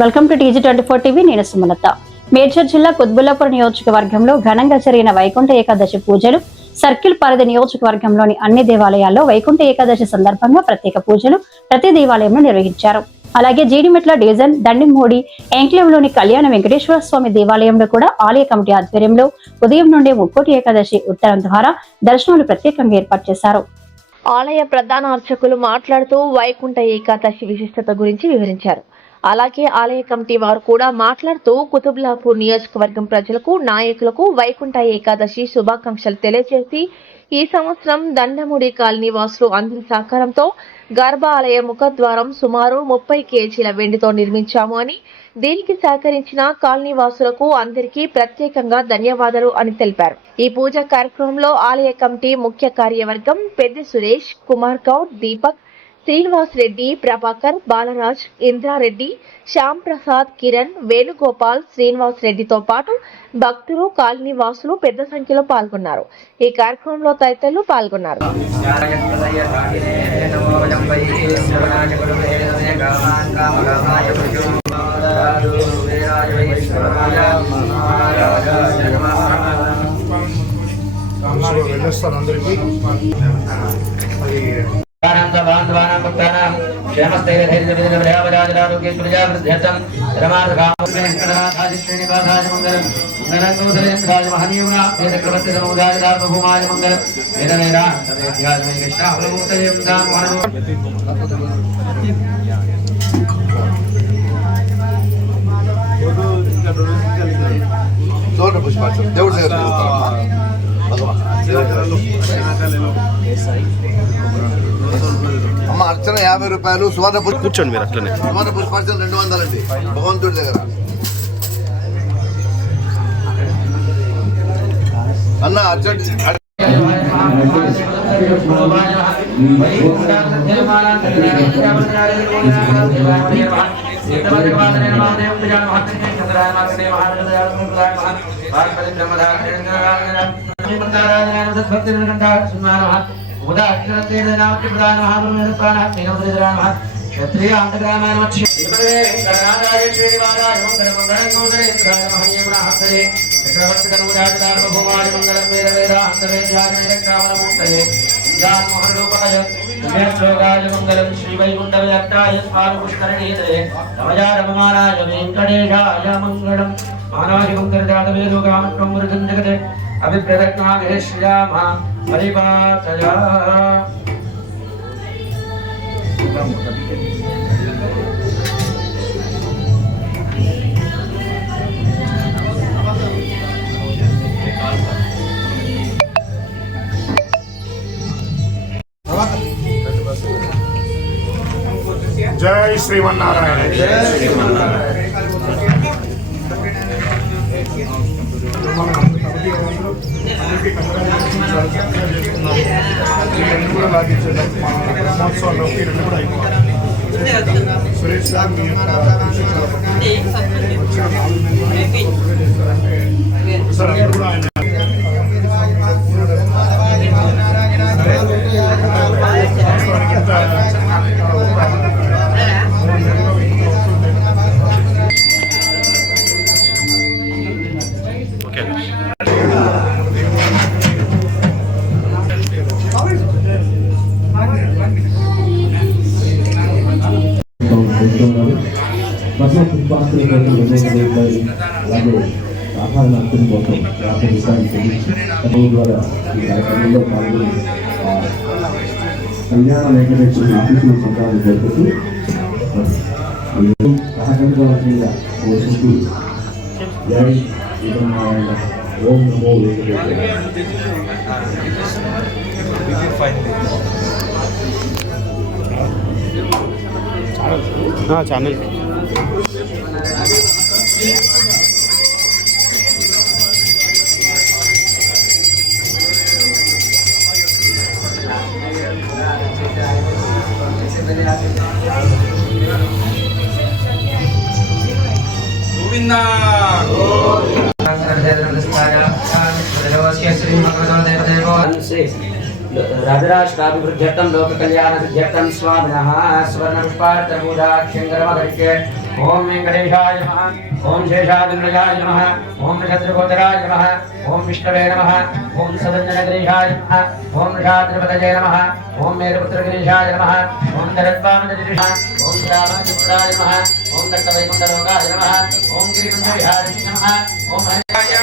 Welcome to TG24 TV. నేను సుమలత. మేడ్చల్ జిల్లా కుత్బుల్లాపూర్ నియోజకవర్గంలో ఘనంగా జరిగిన వైకుంఠ ఏకాదశి పూజలు. సర్కిల్ పరిధి నియోజకవర్గంలోని అన్ని దేవాలయాల్లో వైకుంఠ ఏకాదశి సందర్భంగా ప్రత్యేక పూజలు ప్రతి దేవాలయంలో నిర్వహించారు. అలాగే జీడిమెట్ల డివిజన్ దండిమూడి ఎంక్లేవ్లోని కళ్యాణ వెంకటేశ్వర స్వామి దేవాలయంలో కూడా ఆలయ కమిటీ ఆధ్వర్యంలో ఉదయం నుండే ముక్కోటి ఏకాదశి ఉత్తరం ద్వారా దర్శనాలు ప్రత్యేకంగా ఏర్పాటు చేశారు. ఆలయ ప్రధాన అర్చకులు మాట్లాడుతూ వైకుంఠ ఏకాదశి విశిష్టత గురించి వివరించారు. అలాగే ఆలయ కమిటీ వారు కూడా మాట్లాడుతూ కుతుబ్లాపూర్ నియోజకవర్గం ప్రజలకు, నాయకులకు వైకుంఠ ఏకాదశి శుభాకాంక్షలు తెలియజేసి ఈ సంవత్సరం దండముడి కాలనీ వాసులు అందరి సహకారంతో గర్భాలయ ముఖద్వారం సుమారు 30 కేజీల వెండితో నిర్మించాము అని, దీనికి సహకరించిన కాలనీ వాసులకు అందరికీ ప్రత్యేకంగా ధన్యవాదాలు అని తెలిపారు. ఈ పూజ కార్యక్రమంలో ఆలయ కమిటీ ముఖ్య కార్యవర్గం పెద్ది సురేష్, కుమార్ గౌడ్, దీపక్, శ్రీనివాస్ రెడ్డి, ప్రభాకర్, బాలరాజ్, ఇంద్రారెడ్డి, శ్యామ్ ప్రసాద్, కిరణ్, వేణుగోపాల్, శ్రీనివాస్ రెడ్డితో పాటు భక్తులు, కాలనీ వాసులు పెద్ద సంఖ్యలో పాల్గొన్నారు. ఈ కార్యక్రమంలో తదితరులు పాల్గొన్నారు. అమ్మ అర్చన 50 రూపాయలు. సువర్ణ కూర్చోండి మీరు అట్లనే. సువర్ణ పుష్పార్చన 200 అండి భగవంతుడి దగ్గర. అన్న అర్జెంట్ జై శ్రీమన్నారాయణ. కూడా లాగించేద్దాం. మా బ్రహ్మోత్సవాల్లోకి 2 కూడా అయిపోవాలి. సురేష్ గారు మీ యొక్క ఒకసారి కూడా ఆయన బస్సు పుష్పాస్తుల కోసం అలాగే ఆహార నష్టం కోసం 50 రూపాయలు ద్వారా ఈ కార్యక్రమంలో పాల్గొని కళ్యాణ వెంకటేశ్వర ఆఫీసులు సంతానం జరుపుతూ సహకరించవలసిందిగా కోరుకుంటూ జై శ్రీమన్నారాయణ. ఓం నమో వెంకటేశ్వర. ఛానల్ గోవిందా राजराष्ट्राभिवृद्ध्यर्थं लोककल्याणसिद्ध्यर्थं स्वामिनः स्वर्णपुष्पार्चनपूजाक्षङ्गरमधैक्ये ఓం వెంకటేశాయ నమః. ఓం శేషాద్రిజాయ నమః. ఓం నక్షత్రగోచరాయ నమః. ఓం విష్ణవే నమః. ఓం సదంజనగిరీశాయ నమః. ఓం నృషాద్రిపతయే నమః. ఓం మేరుపుత్రగిరీశాయ నమః. ఓం ధరద్వామనగిరీశాయ. ఓం రామచంద్రాయ నమః. ఓం దత్తవైకుంఠలోకాయ నమః. ఓం గిరికుంజవిహారిణి నమః. ఓం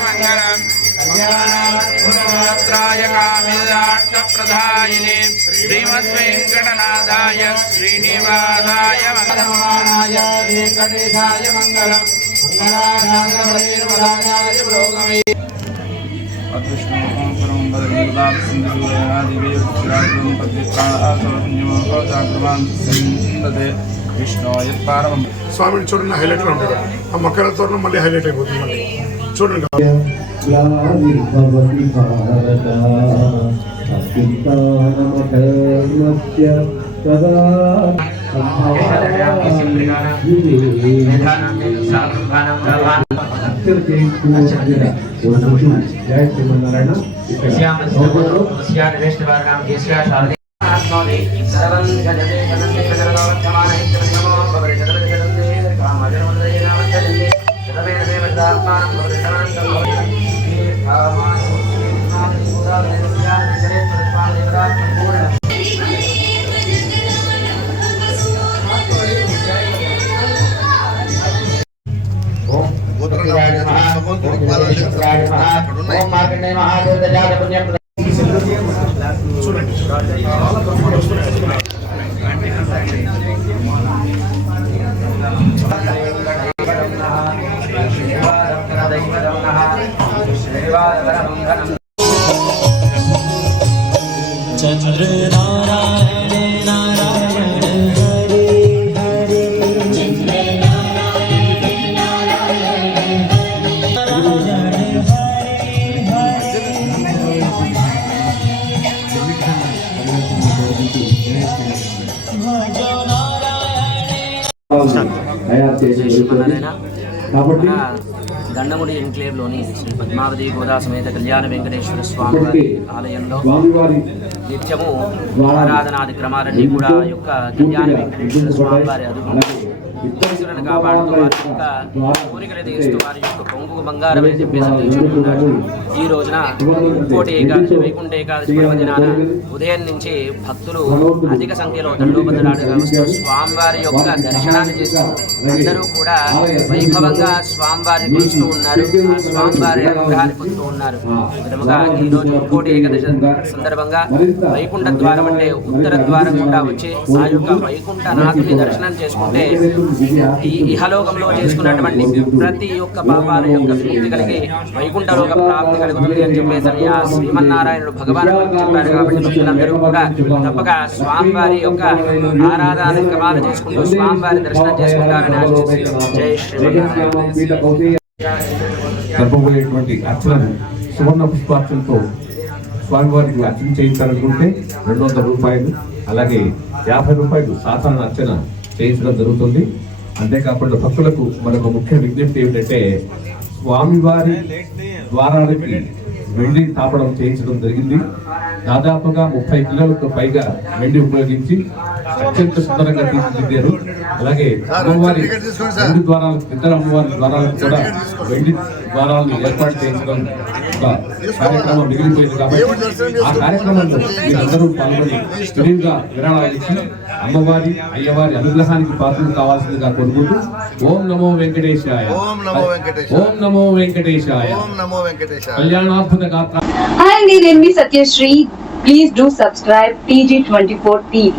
మంగళం కళ్యాణాత్మరాయ కామిదాష్టప్రదాయినే శ్రీమద్వేంకటనాథాయ శ్రీనివాసాయ మంగళమానాయ వెంకటేశాయ మంగళం మంగళాశాసనపదేర్మదాచార్య పురోగమే స్వామిని చూడండి, హైలైట్ ఉంటుంది. ఆ మకర తోరణం మళ్ళీ హైలైట్ అయిపోతుంది. మళ్ళీ చూడండి. గ్లానిర్భవతి భారత అత్యుత్థానమధర్మస్య తదా జయ శ్రీమన్నారాయణ. కాబట్టి దండముడి ఎన్క్లేవ్లోని శ్రీ పద్మావతి గోదా సమేత కళ్యాణ వెంకటేశ్వర స్వామి వారి ఆలయంలో నిత్యము ఆరాధనాది క్రమాలన్నీ కూడా యొక్క కళ్యాణ వెంకటేశ్వర స్వామి వారి అదుపులో భక్తులను కాపాడుతూ వారి యొక్క కోరికలు తీస్తూ వారి యొక్క కొంగు బంగారం అని చెప్పేసి తెలుసుకుంటున్నాడు. ఈ రోజున కోటి ఏకాదశి వైకుంఠ ఏకాదశి పర్వదినాన ఉదయం నుంచి భక్తులు అధిక సంఖ్యలో దండోపదలాడుగా వస్తూ స్వామివారి యొక్క దర్శనాన్ని చేస్తూ అందరూ కూడా వైభవంగా స్వామివారిని కొలుస్తూ ఉన్నారు. ఆ స్వామివారి అనుగ్రహాన్ని పొందుతూ ఉన్నారు. విధముగా ఈ రోజు కోటి ఏకాదశి సందర్భంగా వైకుంఠ ద్వారం అంటే ఉత్తర ద్వారం గుండా వచ్చి ఆ యొక్క వైకుంఠనాథుని దర్శనం చేసుకుంటే ఈ ఇహలోకంలో చేసుకున్నటువంటి ప్రతి ఒక్క పాపాల యొక్క విముక్తి కలిగి వైకుంఠలోక ప్రాప్తి కలుగుతుంది అని చెప్పేసి ఆ శ్రీమన్నారాయణుడు భగవానుడు చెప్పారు. కాబట్టి భక్తులందరూ కూడా తప్పక స్వామివారి యొక్క ఆరాధన క్రమాలు చేసుకుంటూ స్వామివారి దర్శనం చేసుకుంటారని ఆశిస్తున్నాను. జై శ్రీమన్నారాయణ. జరపబోయేటువంటి అర్చనను సువర్ణ పుష్పార్చనతో స్వామివారికి అర్చన చేయించాలనుకుంటే 200 రూపాయలు, అలాగే 50 రూపాయలు సాధారణ అర్చన చేయించడం జరుగుతుంది. అంతేకాకుండా భక్తులకు మనకు ముఖ్య విజ్ఞప్తి ఏమిటంటే స్వామివారి ద్వారాలకి వెండి తాపడం చేయించడం జరిగింది. దాదాపుగా 30 కిలోలకు పైగా వెండి ఉపయోగించి అత్యంత సుందరంగా తీర్చిదిద్దారు. అలాగే అమ్మవారి వెండి ద్వారాలు, ఇద్దరు అమ్మవారి ద్వారాలకు కూడా వెండి ద్వారాలను ఏర్పాటు చేయించడం ఒక కార్యక్రమం మిగిలిపోయింది. కాబట్టి ఆ కార్యక్రమంలో మీరందరూ పాల్గొని తెలివిగా విరాళాలు ఇచ్చి అమ్మవారి అయ్యవారి అనుగ్రహానికి పాత్రలు కావాల్సిందిగా కోరుకుంటూ ఓం నమో వెంకటేశాయ, ఓం నమో వెంకటేశాయ, కళ్యాణాద్భుత గాత్ర. Hi, నేను Satyasri. Please do subscribe TG24 TV.